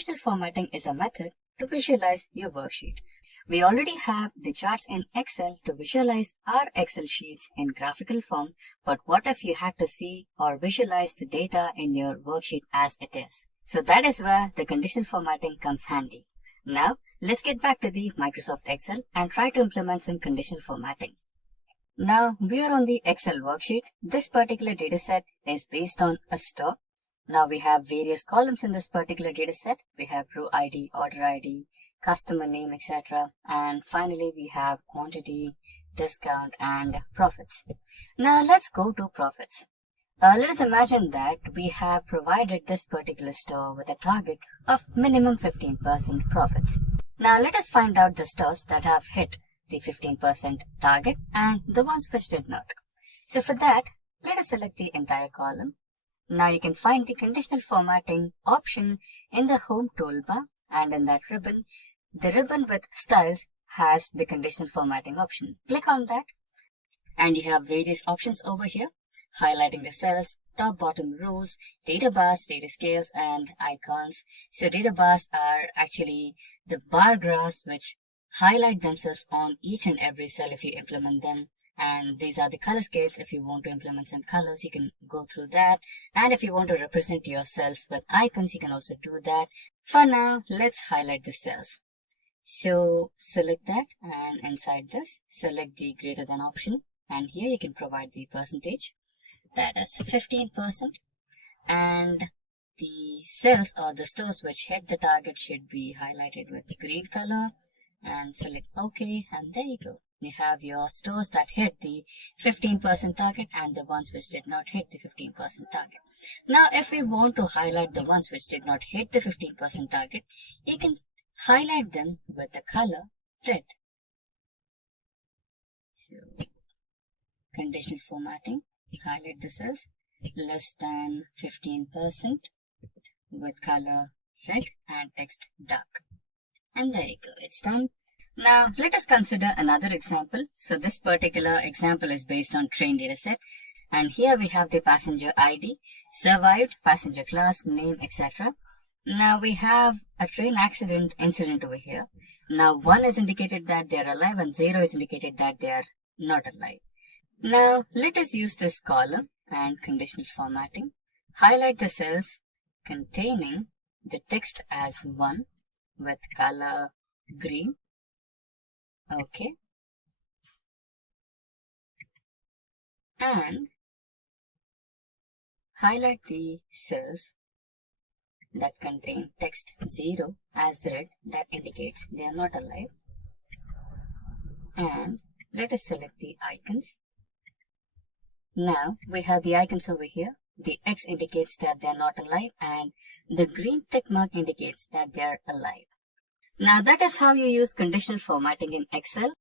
Conditional formatting is a method to visualize your worksheet. We already have the charts in Excel to visualize our Excel sheets in graphical form, but what if you had to see or visualize the data in your worksheet as it is? So that is where the conditional formatting comes handy. Now, let's get back to the Microsoft Excel and try to implement some conditional formatting. Now, we are on the Excel worksheet. This particular dataset is based on a store. Now we have various columns in this particular dataset. We have row ID, order ID, customer name, etc. And finally, we have quantity, discount, and profits. Now let's go to profits. Let us imagine that we have provided this particular store with a target of minimum 15% profits. Now let us find out the stores that have hit the 15% target and the ones which did not. So for that, let us select the entire column. Now you can find the conditional formatting option in the home toolbar, and in that ribbon, the ribbon with styles has the conditional formatting option. Click on that and you have various options over here, highlighting the cells, top bottom rows, data bars, data scales, and icons. So data bars are actually the bar graphs which highlight themselves on each and every cell if you implement them. And these are the color scales. If you want to implement some colors, you can go through that. And if you want to represent your cells with icons, you can also do that. For now, let's highlight the cells. So select that, and inside this, select the greater than option. And here you can provide the percentage. That is 15%. And the cells or the stores which hit the target should be highlighted with the green color. And select OK, and there you go. You have your stores that hit the 15% target and the ones which did not hit the 15% target. Now, if we want to highlight the ones which did not hit the 15% target, you can highlight them with the color red. So, conditional formatting, highlight the cells less than 15% with color red and text dark. And there you go, it's done. Now, let us consider another example. So this particular example is based on train dataset. And here we have the passenger ID, survived, passenger class, name, etc. Now we have a train accident incident over here. Now 1 is indicated that they are alive and 0 is indicated that they are not alive. Now let us use this column and conditional formatting. Highlight the cells containing the text as 1 with color green. Okay. And highlight the cells that contain text 0 as red, that indicates they are not alive. And let us select the icons. Now we have the icons over here. The X indicates that they are not alive and the green tick mark indicates that they are alive. Now that is how you use conditional formatting in Excel.